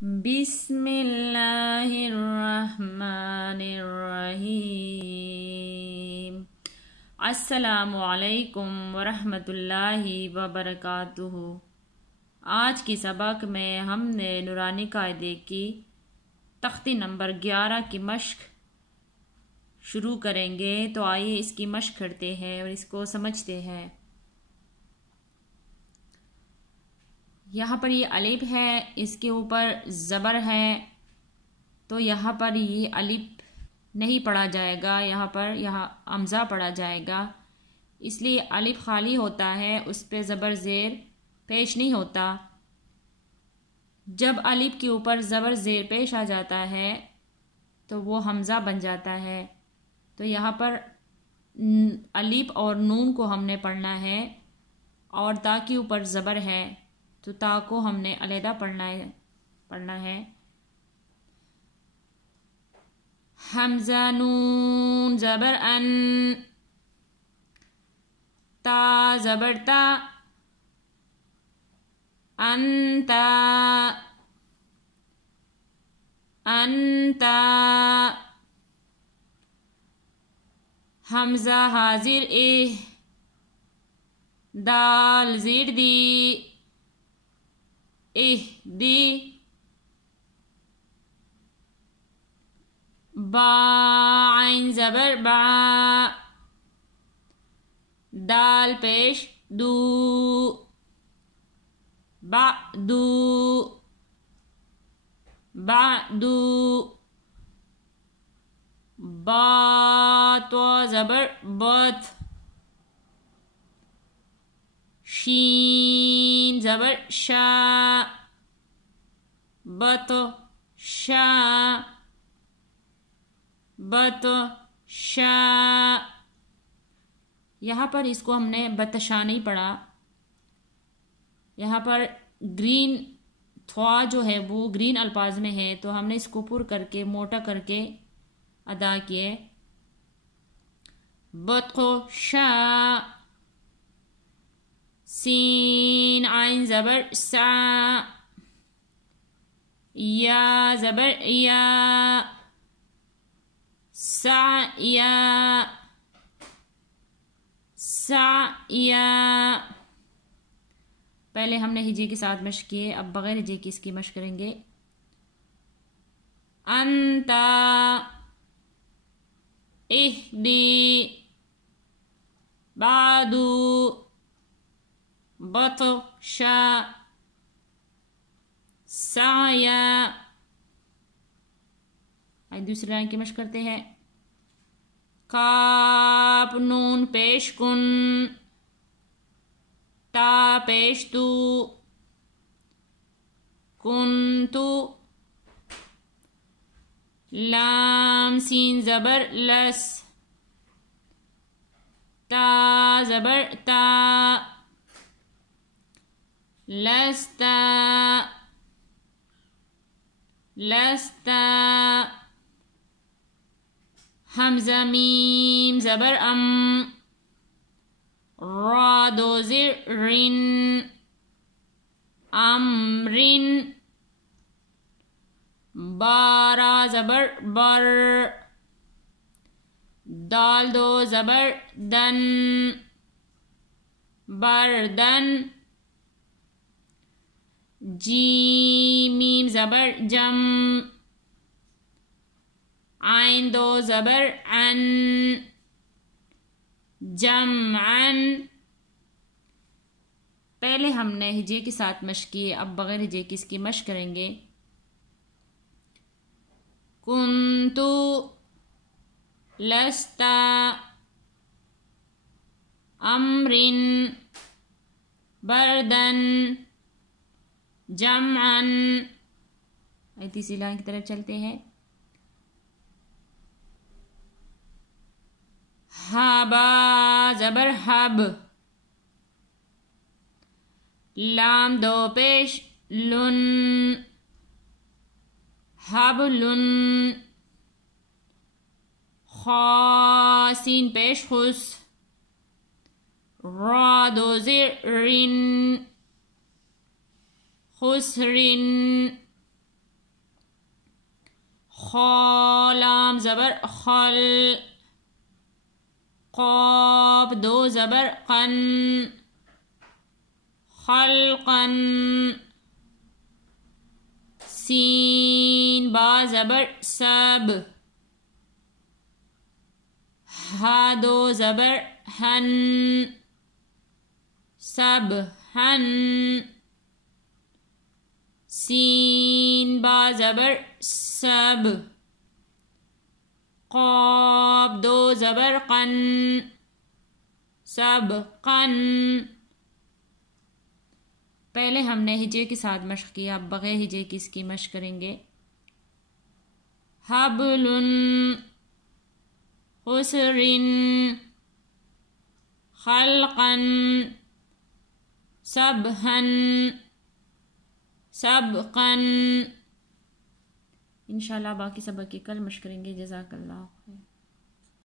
बिस्मिल्लाहिर्रहमानिर्रहीम। अस्सलामुअलैकुम वरहमतुल्लाहि वबरकातुहू। आज की सबक में हमने नूरानी कायदे की तख्ती नंबर 11 की मश्क शुरू करेंगे। तो आइए इसकी मश्क करते हैं और इसको समझते हैं। यहाँ पर ये अलिफ है, इसके ऊपर ज़बर है, तो यहाँ पर ये अलिफ नहीं पढ़ा जाएगा, यहाँ हमज़ा पढ़ा जाएगा। इसलिए अलिफ खाली होता है, उस पर ज़बर ज़ेर पेश नहीं होता। जब अलिफ के ऊपर ज़बर ज़ेर पेश आ जाता है तो वो हमज़ा बन जाता है। तो यहाँ पर अलिफ और नून को हमने पढ़ना है और ता के ऊपर ज़बर है तो ता को हमने अलहदा पढ़ना है। हमज़ा नून ज़बर अन, ता ज़बर ता, अंता अंता। हमज़ा हाजिर ए, दाल ज़ीर दी, दी। बा आइन ज़बर बा, दाल पेश दू, बादू बादू। बा तो ज़बर बत, शीन ज़बर शा, बत शा, बत शा। यहाँ पर इसको हमने बतशा नहीं पढ़ा। यहाँ पर ग्रीन थ्वा जो है वो ग्रीन अल्फाज में है, तो हमने इसको पुर करके मोटा करके अदा किए। बतशा, सीन आइन ज़बर सा, या ज़बर या, सा या, सा या। पहले हमने हिजे के साथ मश्क किए, अब बगैर हिजे की इसकी मश्क करेंगे। अंता इहदी, बादू, बतशा, साया। आइए दूसरी लाइन की मश्क करते हैं। काफ नून पेश कुन, ता पेश तू, कुन्तु। लाम सीन ज़बर लस, ता ज़बर ता, लस्ता लस्ता। हमज़ा मीम ज़बर अम, रा दो ज़िर रिन, अमरिन। बारा ज़बर बर, दाल दो ज़बर दन, बरदन। जीम मीम ज़बर जम, आइन दो ज़बर अन, जमअन। पहले हमने हिजे के साथ मश्क किए, अब बगैर हिजे की इसकी मश्क करेंगे। कुन्तु, लस्ता, अमरिन, बरदन, जमअन। तीसरी लाइन की तरफ चलते हैं। हाबा ज़बर हब, लाम दो पेश लुन, हबलुन। खासीन पेश खुस, रा दो ज़िर रिन, खुसरिन। खौ लाम ज़बर खल, क़ाफ दो ज़बर क़न, खल्क़न, सीन बा ज़बर सब, हा दो ज़बर हन, सब हन, सीन बा ज़बर सब, क़ाफ दो ज़बर क़न, सब क़न। पहले हमने हिजे के साथ मश्क किया, अब बग़ैर हिजे की इसकी मश्क करेंगे। हब्लुन, खुसरिन, खल्क़न, सबहन, सबक़न। इंशाल्लाह बाकी सबक की कल मश्क करेंगे। जज़ाकल्लाह खैर।